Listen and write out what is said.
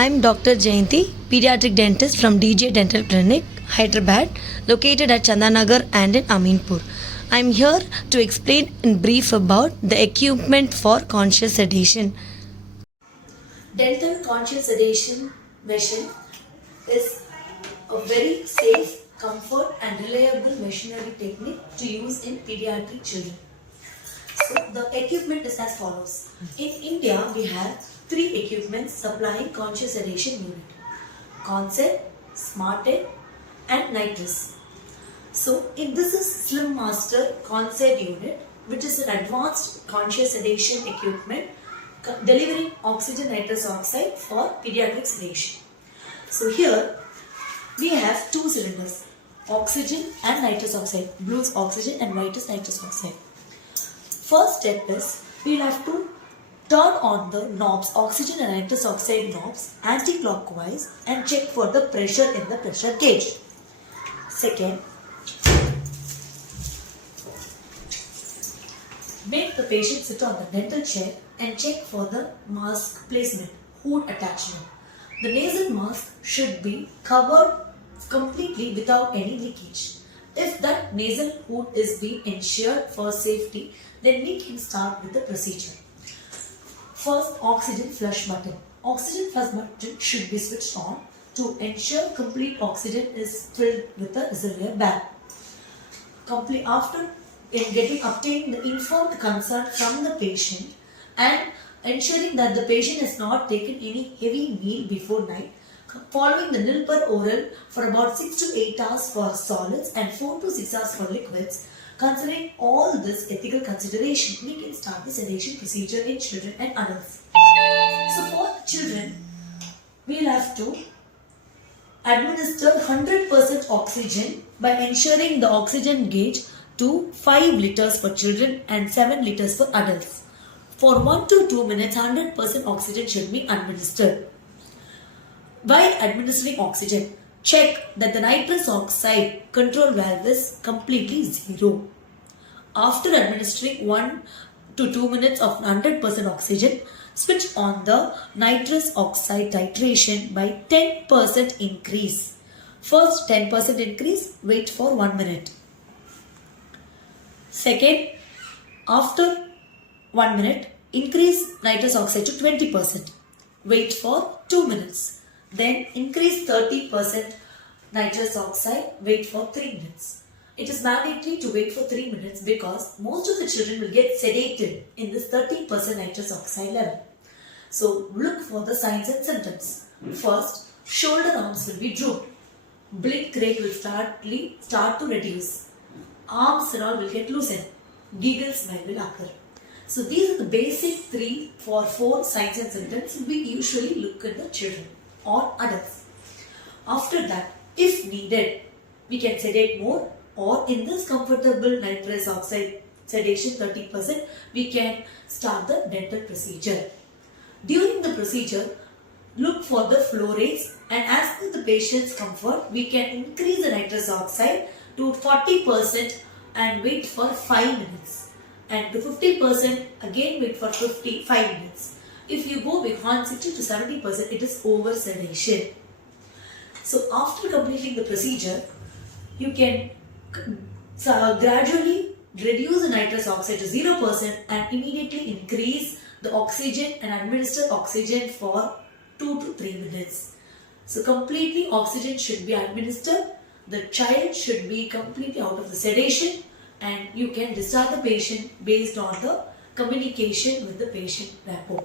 I'm Dr. Jayanti, pediatric dentist from DJ Dental Clinic, Hyderabad, located at Chandanagar and in Aminpur. I'm here to explain in brief about the equipment for conscious sedation. Dental conscious sedation machine is a very safe, comfort and reliable machinery technique to use in pediatric children. So the equipment is as follows. In India, we have three equipments supplying conscious sedation unit: Concept, SmartEd and Nitrous. So this is Slim Master Concept unit, which is an advanced conscious sedation equipment delivering oxygen nitrous oxide for pediatric sedation. So here we have two cylinders, oxygen and nitrous oxide. Blue is oxygen and white is nitrous oxide. First step is we'll have to turn on the knobs, oxygen and nitrous oxide knobs, anti-clockwise and check for the pressure in the pressure gauge. Second, make the patient sit on the dental chair and check for the mask placement, hood attachment. The nasal mask should be covered completely without any leakage. If that nasal hood is being ensured for safety, then we can start with the procedure. First, oxygen flush button. Oxygen flush button should be switched on to ensure complete oxygen is filled with the reservoir bag. After obtaining the informed consent from the patient and ensuring that the patient has not taken any heavy meal before night, following the nil per oral for about 6 to 8 hours for solids and 4 to 6 hours for liquids. Considering all this ethical consideration, we can start the sedation procedure in children and adults. So for children, we will have to administer 100% oxygen by ensuring the oxygen gauge to 5 liters for children and 7 liters for adults. For 1 to 2 minutes, 100% oxygen should be administered. While administering oxygen, check that the nitrous oxide control valve is completely zero. After administering 1 to 2 minutes of 100% oxygen, switch on the nitrous oxide titration by 10% increase. First 10% increase, wait for 1 minute. Second, after 1 minute, increase nitrous oxide to 20%. Wait for 2 minutes. Then increase 30% nitrous oxide, wait for 3 minutes. It is mandatory to wait for 3 minutes because most of the children will get sedated in this 30% nitrous oxide level. So look for the signs and symptoms. First, shoulder arms will be drooped. Blink rate will start to reduce. Arms and all will get loosened. Giggle smile will occur. So these are the basic 3 or 4 signs and symptoms we usually look at the children or adults. After that, if needed, we can sedate more, or in this comfortable nitrous oxide sedation 30%, we can start the dental procedure. During the procedure, look for the flow rates, and as per the patient's comfort, we can increase the nitrous oxide to 40% and wait for 5 minutes, and to 50% again wait for 5 minutes. If you go beyond 60 to 70%, it is over sedation. So after completing the procedure, you can gradually reduce the nitrous oxide to 0% and immediately increase the oxygen and administer oxygen for 2 to 3 minutes. So completely oxygen should be administered. The child should be completely out of the sedation, and you can discharge the patient based on the communication with the patient rapport.